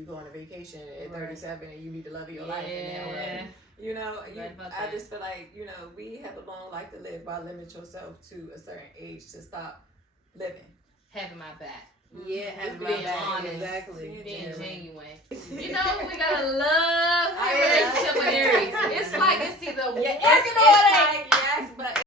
you go on a vacation at 37 and you need to love your life. And now, I just feel like, we have a long life to live. Why limit yourself to a certain age to stop living? Having my back. Yeah, having my back. Honest, exactly. Being genuine. We gotta love our relationship with Aries. It's like it's either working or it ain't. Yes, but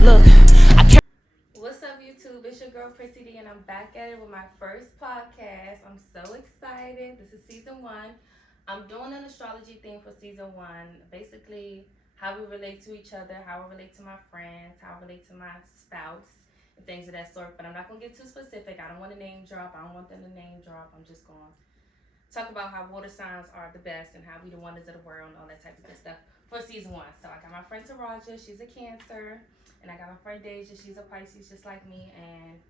look, what's up, YouTube? It's your girl Prissy D, and I'm back at it with my first podcast. I'm so excited. This is season 1. I'm doing an astrology theme for season 1. Basically, how we relate to each other, how I relate to my friends, how I relate to my spouse, and things of that sort. But I'm not going to get too specific. I don't want to name drop. I don't want them to name drop. I'm just going to talk about how water signs are the best and how we the wonders of the world and all that type of good stuff for season 1. So I got my friend Taraja, she's a Cancer, and I got my friend Deja, she's a Pisces just like me, and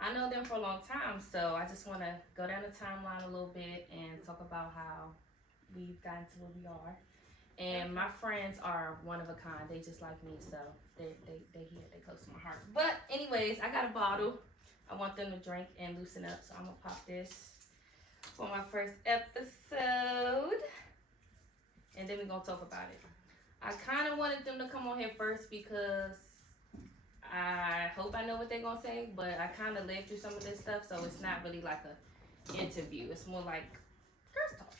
I know them for a long time, so I just want to go down the timeline a little bit and talk about how we've gotten to where we are. And my friends are one of a kind, they just like me, so they here, they close to my heart. But anyways, I got a bottle. I want them to drink and loosen up, so I'm going to pop this for my first episode. And then we're going to talk about it. I kind of wanted them to come on here first because I hope I know what they're going to say, but I kind of lived through some of this stuff, so it's not really like an interview. It's more like girls talk.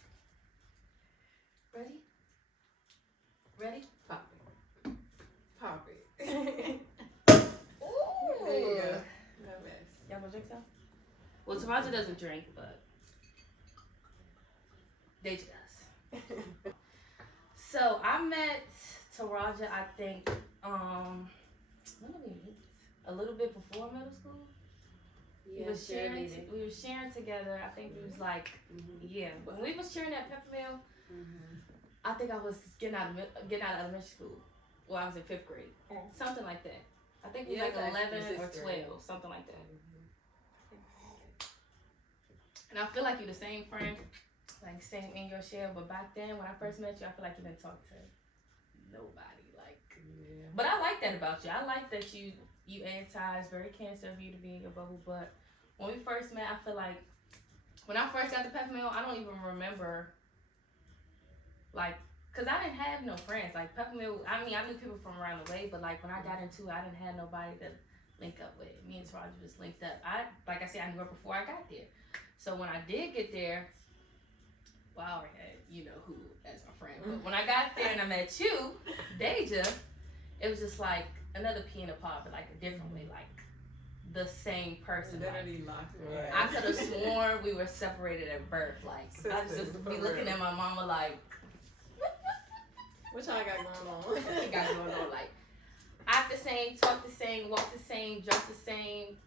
Ready? Ready? Pop it. Pop it. Ooh. There you go. No mess. Y'all want to drink some? Well, Taraja doesn't drink, but Deja does. So I met Taraja, I think, when did we meet? A little bit before middle school. Yeah, we were sharing together. I think we was like, when we was sharing at Peppermill, I think I was getting out of elementary school. Well, I was in 5th grade, something like that. I think it was like 11 or 12, something like that. And I feel like you're the same friend. Like same in your shell, but back then when I first met you, I feel like you didn't talk to nobody. But I like that about you. I like that you add ties. Very Cancer of you to be in your bubble. But when we first met, I feel like when I first got to Peppermill, I don't even remember cause I didn't have no friends. Like Peppermill, I mean I knew people from around the way, but like when I got into it, I didn't have nobody to link up with. Me and Taraja just linked up. Like I said, I knew her before I got there. So when I did get there, well, I already had, who as my friend. But when I got there and I met you, Deja, it was just like another pea in a pod, but like a different way, like the same person. Like, I could have sworn we were separated at birth. Like, I just be looking at my mama like, what y'all got going on? What you got going on? Like, act the same, talk the same, walk the same, dress the same,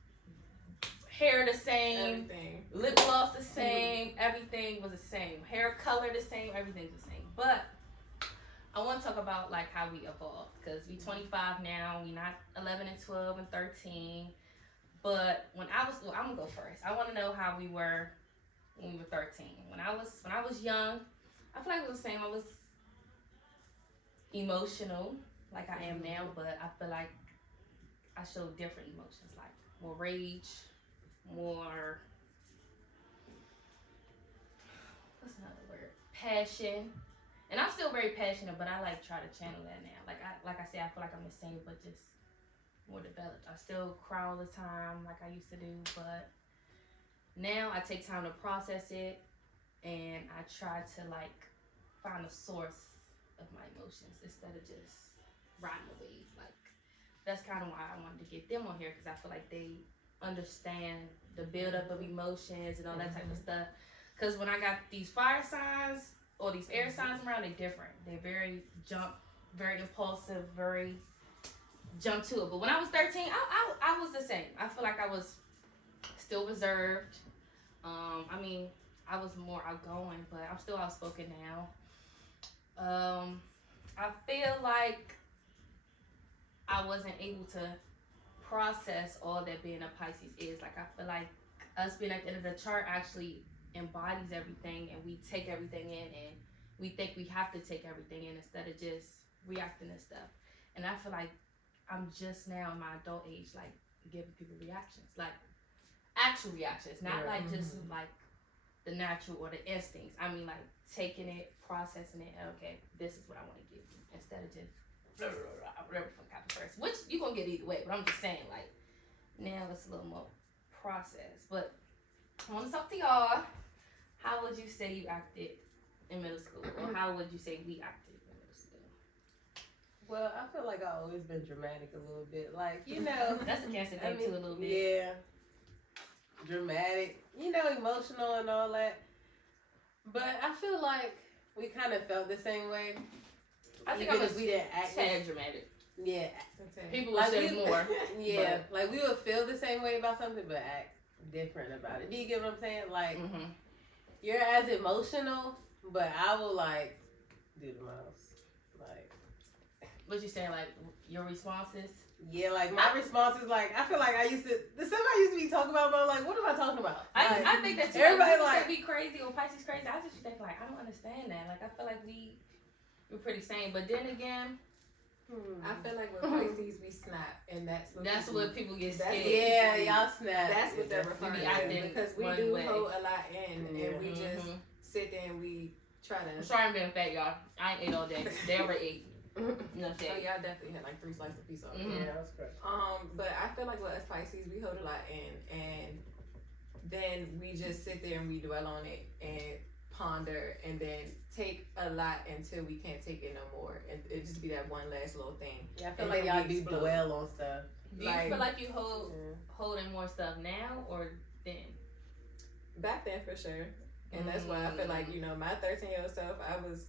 hair the same, everything. Lip gloss the same, everything was the same. Hair color the same, everything's the same. But I want to talk about like how we evolved, because we 25 now, we not 11 and 12 and 13. But when I'm gonna go first. I want to know how we were when we were 13. When I was young, I feel like it was the same. I was emotional like I am now, but I feel like I showed different emotions, like more rage, more, what's another word? Passion. And I'm still very passionate, but I try to channel that now. Like I said, I feel like I'm the same, but just more developed. I still cry all the time like I used to do, but now I take time to process it, and I try to find the source of my emotions instead of just riding the wave. That's kind of why I wanted to get them on here, because I feel like they understand the buildup of emotions and all that type of stuff. Because when I got these fire signs or these air signs around, they're different. They're very impulsive, very jump to it. But when I was 13, I was the same. I feel like I was still reserved. I mean, I was more outgoing, but I'm still outspoken now. I feel like I wasn't able to process all that being a Pisces is. I feel like us being at the end of the chart actually embodies everything, and we take everything in and we think we have to take everything in instead of just reacting to stuff. And I feel like I'm just now in my adult age, like giving people reactions, like actual reactions, not like just like the natural or the instincts. I mean, like taking it, processing it. Okay, this is what I want to give you, instead of just whatever the fuck happened first. Which you gonna get either way, but I'm just saying, like now it's a little more process. But I want to talk to y'all. How would you say you acted in middle school, or how would you say we acted in middle school? Well, I feel like I've always been dramatic a little bit. Like, you know. That's a Cancer thing too, a little bit. Yeah. Dramatic. You know, emotional and all that. But I feel like we kind of felt the same way. I think we didn't act tad dramatic. Yeah. People would say more. Yeah. Like, we would feel the same way about something, but act different about it. Do you get what I'm saying? Like, you're as emotional, but I will, like, do the most. Like, what you saying? Like, your responses? Yeah, like, my response is, like, I feel like somebody used to be talking about, but I'm like, what am I talking about? Like, I think that too. Everybody, like, say we crazy or Pisces crazy. I just think, like, I don't understand that. Like, I feel like we're pretty sane. But then again, I feel like with Pisces, we snap, and that's what people get scared. Yeah, y'all snap. That's what they're referring to, because we do hold a lot in, and we just sit there and we try to. I'm sorry I'm being fat, y'all. I ain't ate all day. They already ate. No shit. Oh, y'all definitely had like 3 slices of pizza. Yeah, that's great. But I feel like with us Pisces, we hold a lot in, and then we just sit there and we dwell on it and ponder, and then take a lot until we can't take it no more, and it just be that one last little thing. Yeah, I feel like y'all do dwell on stuff. Do you feel like you holding more stuff now or then? Back then, for sure. And that's why I feel like, you know, my 13-year-old self, I was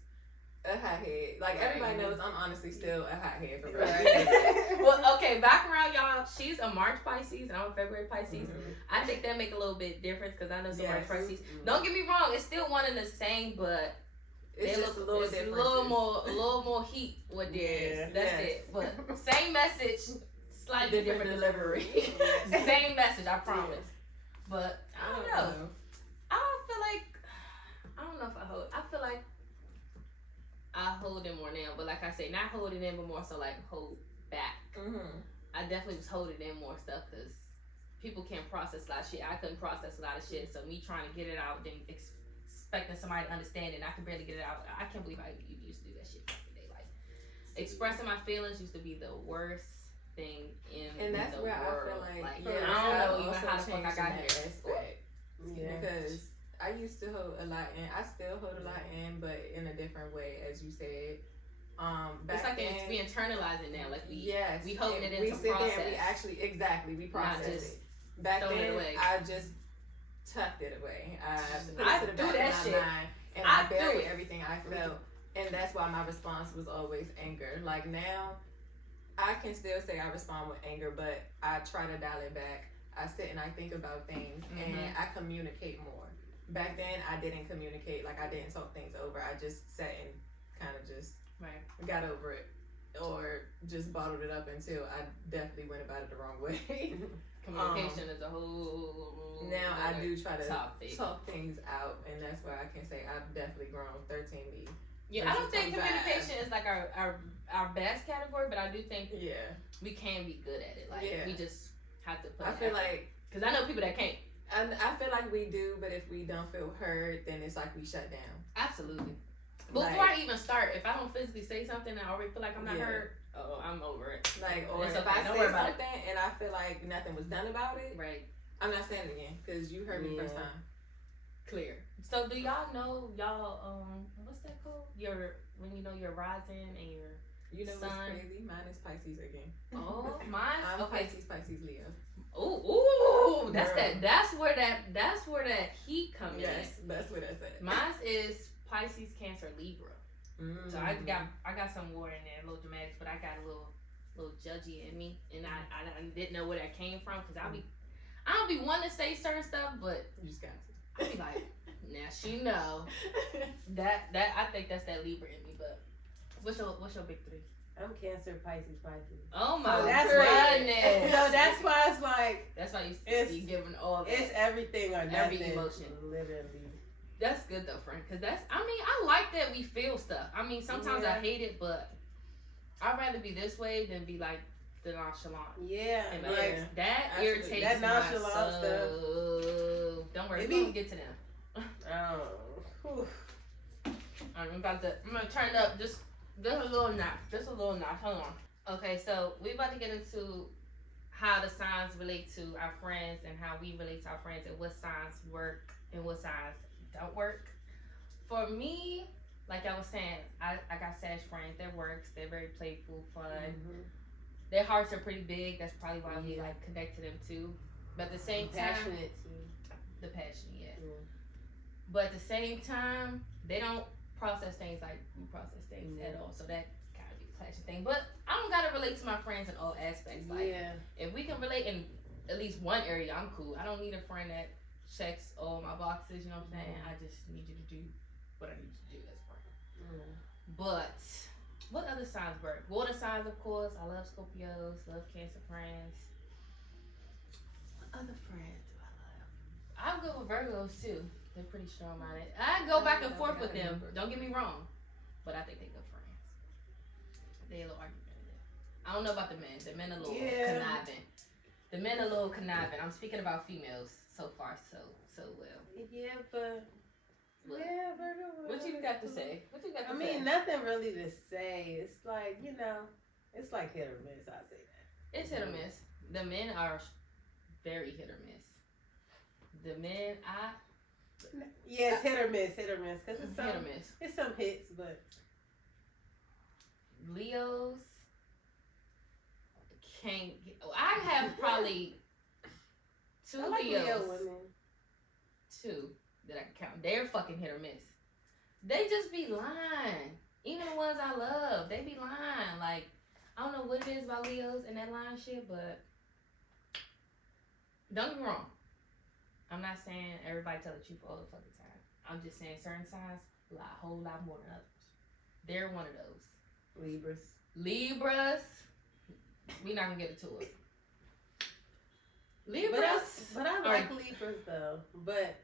a hothead. Like, everybody knows I'm honestly still a hothead for real. Well, okay, back around, y'all. She's a March Pisces, and I'm a February Pisces. I think that make a little bit difference, because I know some March Pisces. Don't get me wrong, it's still one and the same, but it's just a little different. A little more heat with theirs. That's it. But same message, slightly different delivery. Same message, I promise. But I don't know. I don't know if I hold. I feel like I hold in more now, but like I say, not holding in, but more so like hold back. I definitely was holding in more stuff because people can't process a lot of shit. I couldn't process a lot of shit, so me trying to get it out, then expecting somebody to understand it, and I could barely get it out. I can't believe you used to do that shit back in the day. Like, expressing my feelings used to be the worst thing in the world. And that's where I feel like I don't know even how the fuck I got here. Because I used to hold a lot in. I still hold a lot in, but in a different way, as you said. It's like we internalize it now. Like we holding it in we some sit process. there and we process it. Back then, I just tucked it away. I put it to the back of my mind, and I buried everything I felt. And that's why my response was always anger. Like now, I can still say I respond with anger, but I try to dial it back. I sit and I think about things, and I communicate more. Back then, I didn't communicate. Like, I didn't talk things over. I just sat and kind of just got over it, or just bottled it up until I definitely went about it the wrong way. Communication is a whole. Now I do try to talk things out, and that's where I can say I've definitely grown 13 Yeah, I don't think communication is like our best category, but I do think we can be good at it. Like we just have to put. I feel like because I know people that can't. I feel like we do, but if we don't feel heard, then it's like we shut down. Absolutely. Before I even start, if I don't physically say something and I already feel like I'm not heard, I'm over it. Like, or if I say something and I feel like nothing was done about it, I'm not saying it again because you heard me first time. Clear. So do y'all know what's that called? When you know your rising and your sun. What's crazy? Mine is Pisces again. Oh, mine. I'm Pisces, Leo. Ooh, that's where that heat comes in. Yes, that's where that's at. Mine is Pisces, Cancer, Libra. So I got some water in there, a little dramatics, but I got a little judgy in me, and I didn't know where that came from because I don't be wanting to say certain stuff, but you just got to. I be like, now she know that I think that's that Libra in me. But what's your big three? I'm Cancer, Pisces. Oh my goodness! So that's why it's like. That's why you giving all that. It's everything or nothing. Every emotion. Literally. That's good though, friend. Cause I like that we feel stuff. I mean, sometimes I hate it, but I'd rather be this way than be like the nonchalant. Yeah, and like that irritates that nonchalant my soul. Stuff. Don't worry, we're gonna get to them. Oh. I'm gonna turn it up just a little notch. Hold on. Okay, so we about to get into how the signs relate to our friends and how we relate to our friends and what signs work and what signs don't work. For me, like I was saying, I got Sag friends that works. They're very playful, fun. Mm-hmm. Their hearts are pretty big. That's probably why we like connect to them too. But at the same time, passionate too. The passion, yeah. But at the same time, they don't process things like we process things at all. So that kind of be a clashing thing. But I don't gotta relate to my friends in all aspects. Like if we can relate in at least one area, I'm cool. I don't need a friend that checks all my boxes. You know what I'm saying? I just need you to do what I need you to do as a friend. But what other signs work? Water signs, of course. I love Scorpios. Love Cancer friends. What other friends do I love? I'm good with Virgos too. They're pretty strong-minded. I go back and forth with them. Don't get me wrong, but I think they're good friends. They a little argumentative. I don't know about the men. The men are a little conniving. The men are a little conniving. I'm speaking about females so far, so well. Yeah, but Virgo. What you got to say? What you got to say? I mean, nothing really to say. It's like it's like hit or miss. I say that. It's hit or miss. The men are very hit or miss. The men, yes, hit or miss, because it's hit or miss. It's some hits, but Leos can't. I have probably two Leos. Leo women. Two that I can count. They're fucking hit or miss. They just be lying. Even the ones I love, they be lying. Like I don't know what it is about Leos and that lying shit, but don't get me wrong. I'm not saying everybody tell the truth all the fucking time. I'm just saying certain signs lie a whole lot more than others. They're one of those. Libras. We not gonna get into it. Libras. But I like Libras though. But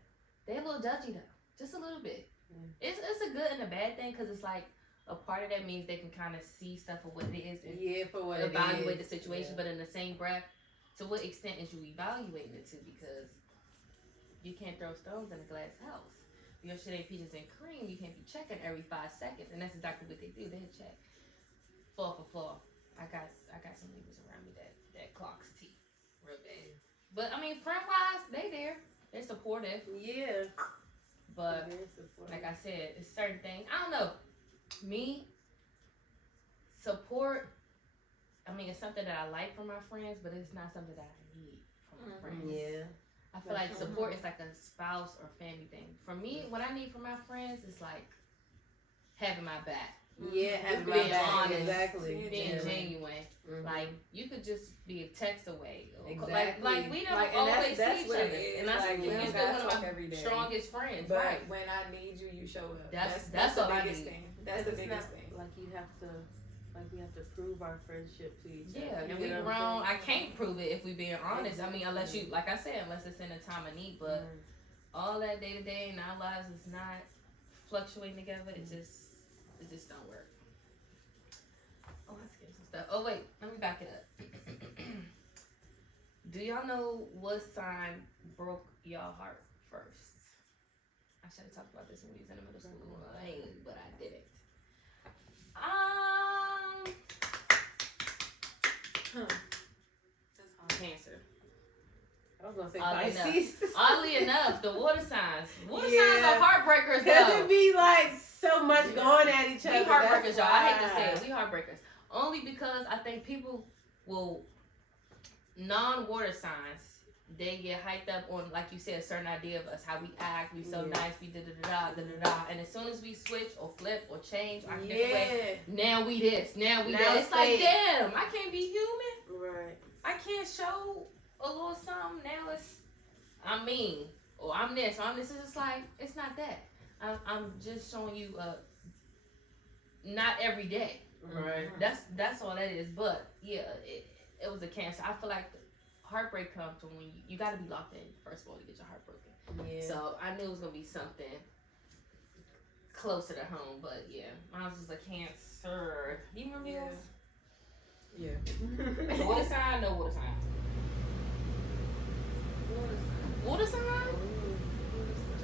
they're a little judgy though. Just a little bit. It's a good and a bad thing because it's like a part of that means they can kind of see stuff for what it is and for what evaluate the situation. But in the same breath, to what extent is you evaluating it to? Because you can't throw stones in a glass house. Your shit ain't peaches and cream. You can't be checking every 5 seconds, and that's exactly what they do. They check flaw for flaw. I got some Libras around me that clocks tea real bad. But I mean, friend wise, they're supportive. Yeah. But like I said, it's certain things. I don't know. Me, support. I mean, it's something that I like from my friends, but it's not something that I need from my friends. Yeah. I feel like support is like a spouse or family thing. For me, what I need from my friends is like having my back. Yeah, having my back. Honest, exactly. Being genuine. Like you could just be a text away. Exactly. Like we don't always see each other. And that's like, you're still one of my strongest friends. But right. when I need you, you show up. That's the all biggest thing. That's the biggest thing. Like we have to prove our friendship to each other. Yeah, and we wrong. I can't prove it if we being honest. I mean, unless you, like I said, unless it's in a time of need. But all that day to day in our lives is not fluctuating together. It just don't work. Oh, let's get some stuff. Oh wait, let me back it up. Do y'all know what sign broke y'all heart first? I should have talked about this when we was in the middle school, but I didn't. Cancer. I was gonna say Pisces. Oddly enough, the water signs. Water signs are heartbreakers. Because it be like so much going at each other. We heartbreakers, y'all. I hate to say it. We heartbreakers. Only because I think people will non-water signs. They get hyped up on, like you said, a certain idea of us, how we act, we so nice, we da-da-da-da, and as soon as we switch or flip or change our different way, now we this, now we that. It's like, damn, I can't be human. Right. I can't show a little something. Now I'm mean, or I'm this, or I'm this. It's just like, it's not that. I'm just showing you, not every day. Right. That's all that is. But yeah, it was a Cancer. I feel like heartbreak comes to when you got to be locked in first of all to get your heart broken. Yeah. So I knew it was gonna be something closer to home, but yeah, mine was just a Cancer. Do you remember yours? Yeah. Water sign? No water sign. Water sign?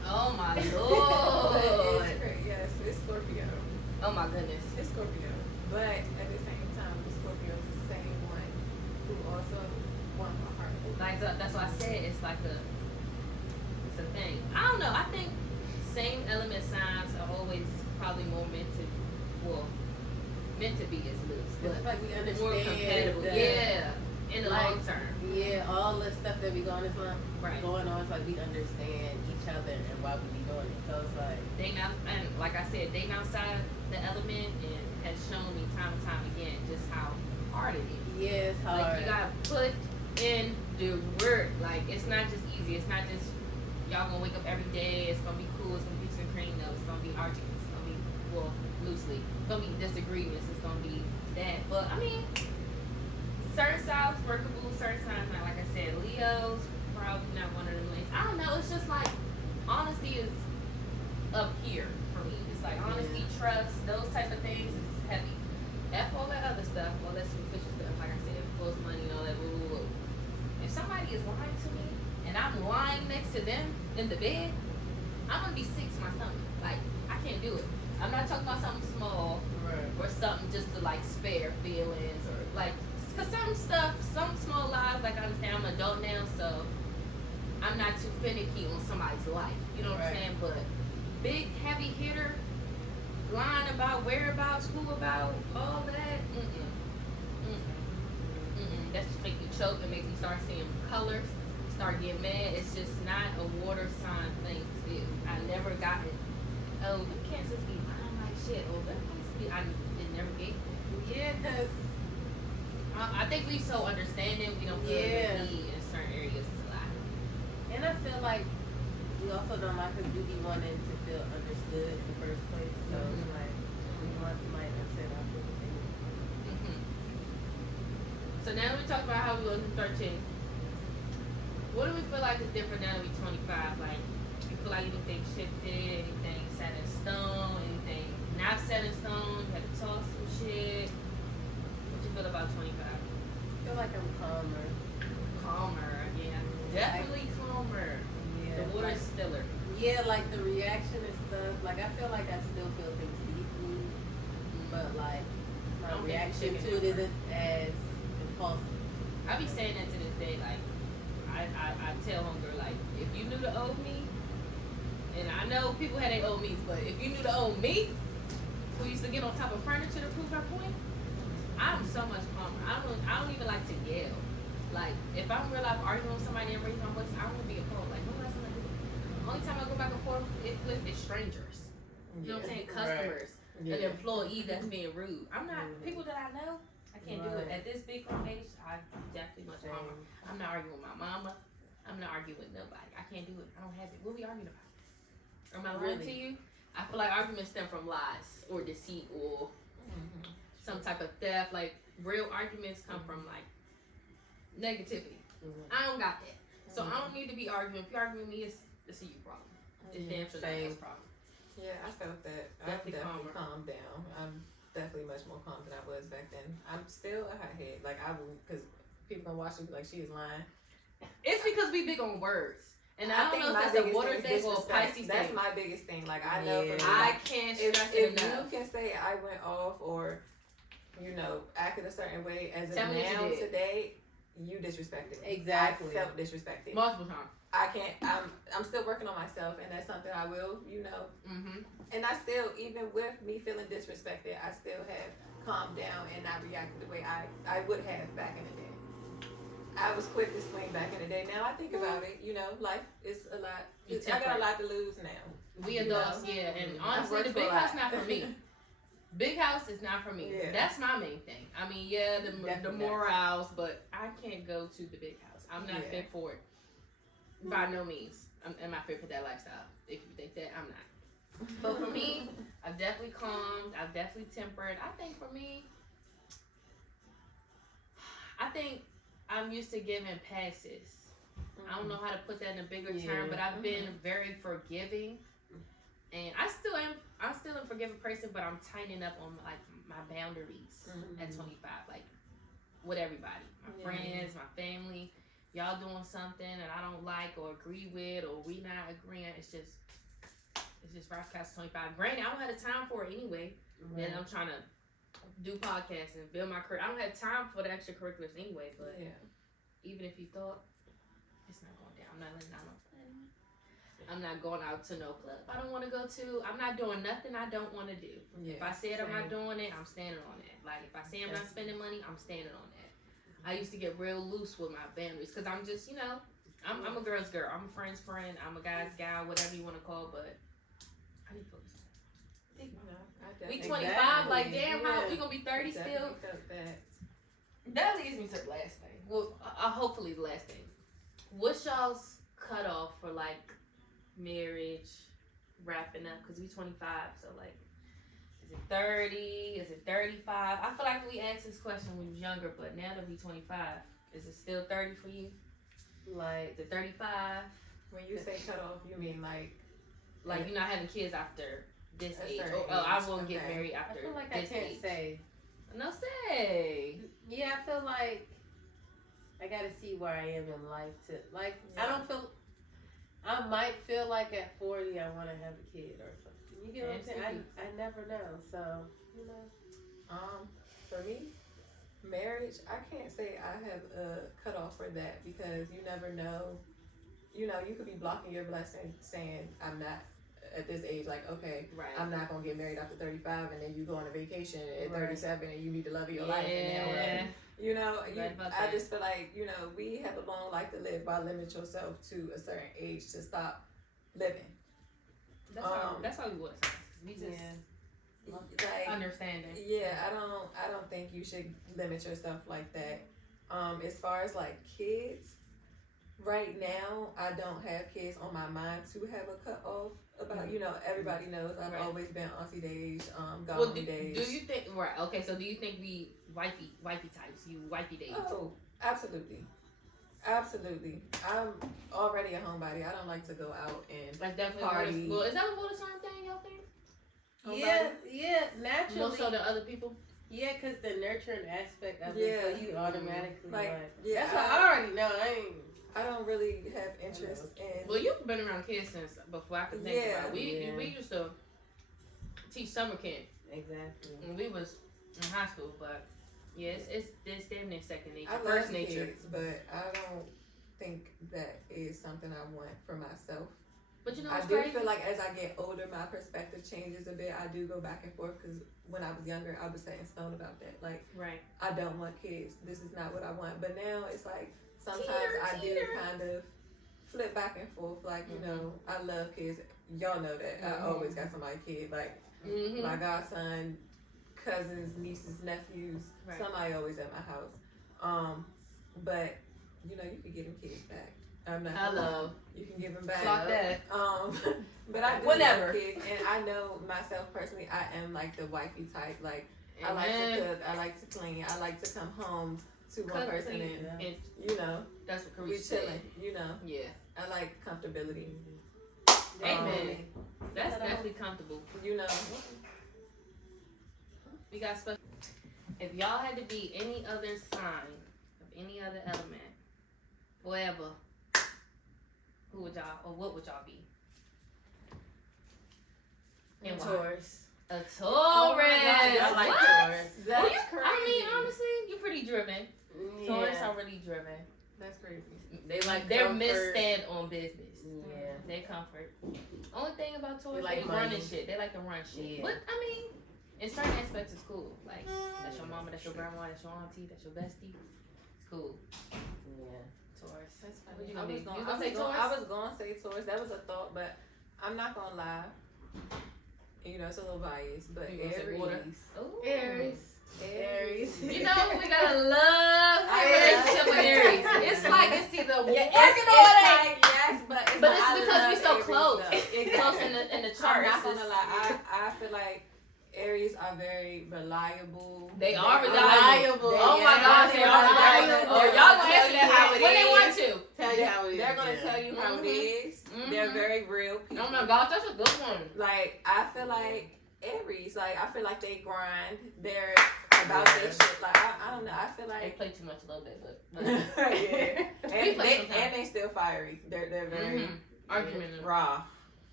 Oh my lord. Yes, it's Scorpio. Oh my goodness. It's Scorpio. But at the same time, the Scorpio is the same one who also won my heart. Like that's why I said it's like it's a thing. I don't know. I think same element signs are always probably more meant to be as loose, but it's like we understand more compatible. In the long term. Yeah, all the stuff that we going on, Right. It's like we understand each other and why we be doing it. So it's like Dating out, and like I said, dating outside the element and has shown me time and time again just how hard it is. yeah, it's hard. Like you gotta put in the work. Like it's not just easy. It's not just y'all gonna wake up every day. It's gonna be cool. It's gonna be some cream. No, it's gonna be arguments. It's gonna be loosely. It's gonna be disagreements. It's gonna be that. But I mean, certain styles workable. Certain signs not. Like I said, Leo's probably not one of them lanes. I don't know. It's just like honesty is up here for me. It's like honesty, trust, those type of things is heavy. F all that other stuff. Well, that's superficial stuff. Like I said, close money and all that. Woo. If somebody is lying to me and I'm lying next to them in the bed, I'm gonna be sick to my stomach. Like I can't do it. I'm not talking about something small or something just to like spare feelings or like. Cause some small lies, like I understand I'm an adult now, so I'm not too finicky on somebody's life. You know what I'm saying? But big heavy hitter, lying about whereabouts, who about, all that. That just make me choke and make me start seeing colors, start getting mad. It's just not a water sign thing still. I never got it. Oh, them cancers be lying like shit. Oh, that must be. I never get. Yeah, cause I think we so understanding. We don't feel the need in certain areas to lie. and I feel like we also don't like because we be wanting to feel understood in the first place. So it's like we want somebody to understand our feelings. So now we talk about how we was in 13. What do we feel like is different now that we 25? Like, you feel like anything shifted, anything set in stone, anything not set in stone? You had to toss some shit. What you feel about 25? I feel like I'm calmer. Calmer, yeah. Definitely calmer. Yeah, The water's stiller. Yeah, like the reaction and stuff. Like I feel like I still feel things deeply, but like my Okay, reaction chicken to it different. isn't as impulsive. I be saying that to this day, like, I tell homegirl, like, if you knew the old me, and I know people had their old me's, but if you knew the old me, who used to get on top of furniture to prove her point, I'm so much calmer. I don't even like to yell. Like, if I'm real life arguing with somebody and raise my voice, I don't want to be appalled. Like, when last time I did it? The only time I go back and forth with is strangers. You know what I'm saying? Customers. An employee that's being rude. I'm not, people that I know, I can't do it. At this big grown age, I definitely much calmer. I'm not arguing with my mama. I'm not arguing with nobody. I can't do it. I don't have it. What are we arguing about? Am I lying to you? I feel like arguments stem from lies or deceit or some type of theft. Like, real arguments come from, like, negativity. I don't got that. So I don't need to be arguing. If you argue with me, it's a you problem. It's damn sure not his problem. Yeah, I felt that. I've definitely calmed down. I'm definitely much more calm than I was back then. I'm still a hothead. Like, I will, because people gonna watch me like she is lying. It's because we big on words. And I don't think know my if that's a biggest water thing thing is or a disrespect. Pisces That's thing. my biggest thing. Like, I know for me, I can't stress if it enough. you can say I went off or, you know, acted a certain way as of Tell me what now you did. today, you disrespected me. Exactly. I felt disrespected. Multiple times. I can't. I'm still working on myself, and that's something I will, you know. And I still, even with me feeling disrespected, I still have calmed down and not reacted the way I would have back in the day. I was quick to swing back in the day. Now I think about it, you know, life is a lot. I got a lot to lose now. We adults, yeah. And honestly, the big house not for me. Big house is not for me. Yeah. That's my main thing. I mean, yeah, the morals, but I can't go to the big house. I'm not fit for it. By no means. I'm not fit for that lifestyle. If you think that, I'm not. But for me, I've definitely calmed. I've definitely tempered. I think for me, I'm used to giving passes. I don't know how to put that in a bigger term, but I've been very forgiving And I still am a forgiving person, but I'm tightening up on like my boundaries at 25, like with everybody, my friends, my family. Y'all doing something and I don't like or agree with, or we not agreeing. It's just rough past 25. Granted, I don't have the time for it anyway. Then I'm trying to do podcasts and build my career. I don't have time for the extracurriculars anyway. But even if you thought, it's not going down. I'm not letting out no plan. I'm not going out to no club I don't want to go to. I'm not doing nothing I don't want to do. If I said I'm not doing it, I'm standing on it. Like if I say I'm not spending money, I'm standing on that. I used to get real loose with my boundaries because I'm just, I'm a girl's girl. I'm a friend's friend. I'm a guy's gal, whatever you want to call it, but I need to focus. We 25, like, damn, how we going to be 30 still? That leads me to the last thing. Well, hopefully the last thing. What's y'all's cutoff for, like, marriage, wrapping up? Because we 25, so, like, is it 30? Is it 35? I feel like we asked this question when we was younger, but now that we 25, is it still 30 for you? Like, is it 35? When you say cut off, you mean like you're not having kids after this age? I won't get married after this age. I feel like I can't say. No say. Yeah, I feel like I gotta see where I am in life to like. I might feel like at 40 I want to have a kid or something. You get what I'm saying? I never know. So for me, marriage, I can't say I have a cutoff for that because you never know. You could be blocking your blessing saying I'm not at this age, like, okay, I'm not going to get married after 35, and then you go on a vacation at 37 and you need the love of your life. And I just feel like, we have a long life to live. Why limit yourself to a certain age to stop living? That's why we was. We just understanding. Yeah, I don't think you should limit yourself like that. As far as like kids, right now I don't have kids on my mind to have a cutoff about. Everybody knows I've always been auntie days, days. Do you think so do you think we wifey types, you wifey days? Oh, absolutely. I'm already a homebody. I don't like to go out and like definitely party. Well, is that a water-sign thing, y'all think? Yeah, naturally. More so than other people? Yeah, because the nurturing aspect of it, so you automatically that's what I already know. I don't really have interest in. Well, you've been around kids since before I could think about it. We used to teach summer camp. Exactly. When we was in high school, but it's damn near second nature. I First love nature. Kids, but I don't think that is something I want for myself. But I do feel like as I get older, my perspective changes a bit. I do go back and forth because when I was younger, I was set in stone about that. Like, I don't want kids. This is not what I want. But now it's like sometimes I do kind of flip back and forth. Like, I love kids. Y'all know that. I always got somebody kid. Like, my godson, cousins, nieces, nephews. Somebody always at my house. But, you could get them kids back. I'm not. Hello. You can give them back. Fuck that. But I do love kids, and I know myself personally. I am like the wifey type. Like, I like to cook. I like to clean. I like to come home to one person and that's what we chilling. Yeah. I like comfortability. Amen. That's definitely comfortable. We got special. If y'all had to be any other sign of any other element, forever, who would y'all, or what would y'all be? And Taurus. A Taurus. Oh I like Taurus. That's crazy. I mean, honestly, you're pretty driven. Yeah. Taurus are really driven. That's crazy. They're misstand on business. Yeah. They comfort. Only thing about Taurus, they running shit. They like to run shit. Yeah. But I mean, in certain aspects, it's cool. Like that's your mama, that's your grandma, that's your auntie, that's your bestie. It's cool. Yeah. Taurus. That's funny. What you I gonna was be? gonna, You gonna say Taurus? I was gonna say Taurus. That was a thought, but I'm not gonna lie. It's a little biased, but Aries. Aries. You know we gotta love our relationship with Aries. It's like it's either working but it's because we're so Aries, close. Exactly. Close in the chart. I'm not gonna lie. I feel like Aries are are very reliable. They are reliable. Oh my gosh, they are reliable. Oh, y'all gonna tell you how it is. When they want to. Tell you how it is. They're gonna tell you how it is. They're very real people. Oh my gosh, that's a good one. Like, I feel like Aries, like, I feel like they grind. They're about their shit. Like, I don't know. I feel like they play too much a little bit, but yeah. And they still fiery. They're very argumentative, raw.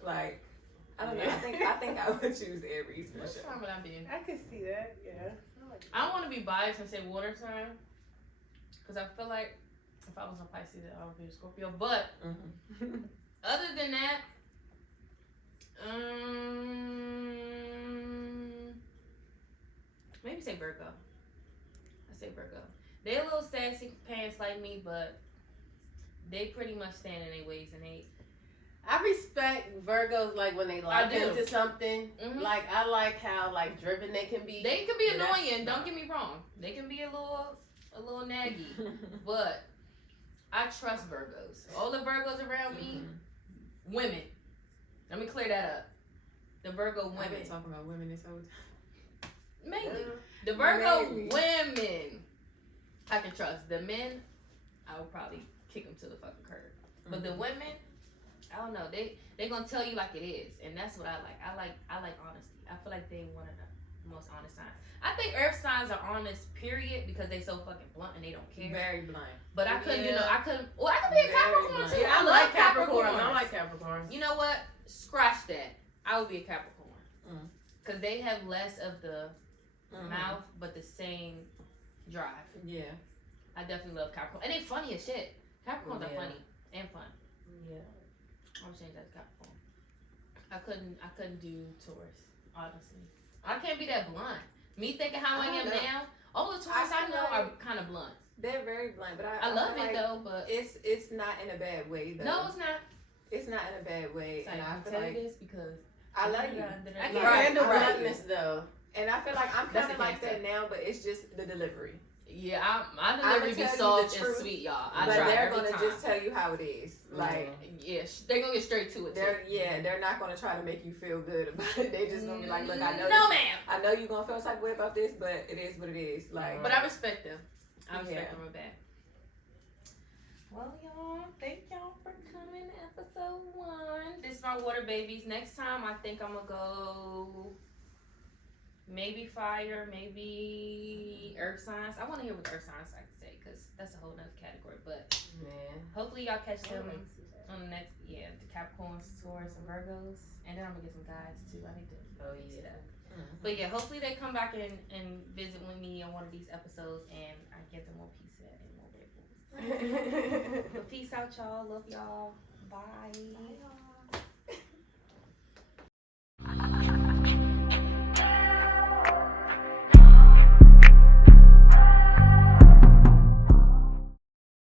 Like, I don't know. I think I would choose Aries for sure. What I be? I can see that. Yeah. I don't want to be biased and say water sign, because I feel like if I was a Pisces, I would be a Scorpio. But other than that, maybe say Virgo. I say Virgo. They a little sassy pants like me, but they pretty much stand in their ways, and they. I respect Virgos like when they lock into something. Like I like how like driven they can be. They can be annoying. Don't get me wrong. They can be a little naggy, but I trust Virgos. All the Virgos around me, women. Let me clear that up. The Virgo women. I've been talking about women this whole time. Mainly. The Virgo women, I can trust. The men, I would probably kick them to the fucking curb. But the women, I don't know. They gonna tell you like it is, and that's what I like. I like honesty. I feel like they one of the most honest signs. I think Earth signs are honest, period, because they so fucking blunt and they don't care. Very blunt. But I couldn't, I could be a Capricorn too. Yeah, I like Capricorn. I like Capricorn. You know what? Scratch that. I would be a Capricorn. Because they have less of the mouth, but the same drive. Yeah. I definitely love Capricorn. And they funny as shit. Capricorns are funny and fun. Yeah. I'm change that to Capricorn. I couldn't do Taurus, honestly. I can't be that blunt. Me thinking how I am now, all the Taurus I know are kind of blunt. They're very blunt, but I love it though, but it's not in a bad way though. No, it's not. It's not in a bad way. So and I feel tell like you this because I love you. I can handle bluntness though. And I feel like I'm kind of like that now, but it's just the delivery. Yeah, my delivery be soft and sweet, y'all. But they're gonna just tell you how it is. Like, they're gonna get straight to it. They're not gonna try to make you feel good about it. They just gonna be like, look, I know. No, ma'am. I know you gonna feel some way about this, but it is what it is. Like, but I respect them. I respect them real bad. Well, y'all, thank y'all for coming to episode 1. This is my water babies. Next time, I think I'm gonna go. Maybe fire, maybe earth signs. I want to hear what earth signs like to say because that's a whole nother category. But hopefully y'all catch them on the next, the Capricorns, Taurus, and Virgos. And then I'm going to get some guys too. I need to see that. But yeah, hopefully they come back and visit with me on one of these episodes and I give them more pizza and more bagels. But peace out, y'all. Love y'all. Bye. Bye, y'all.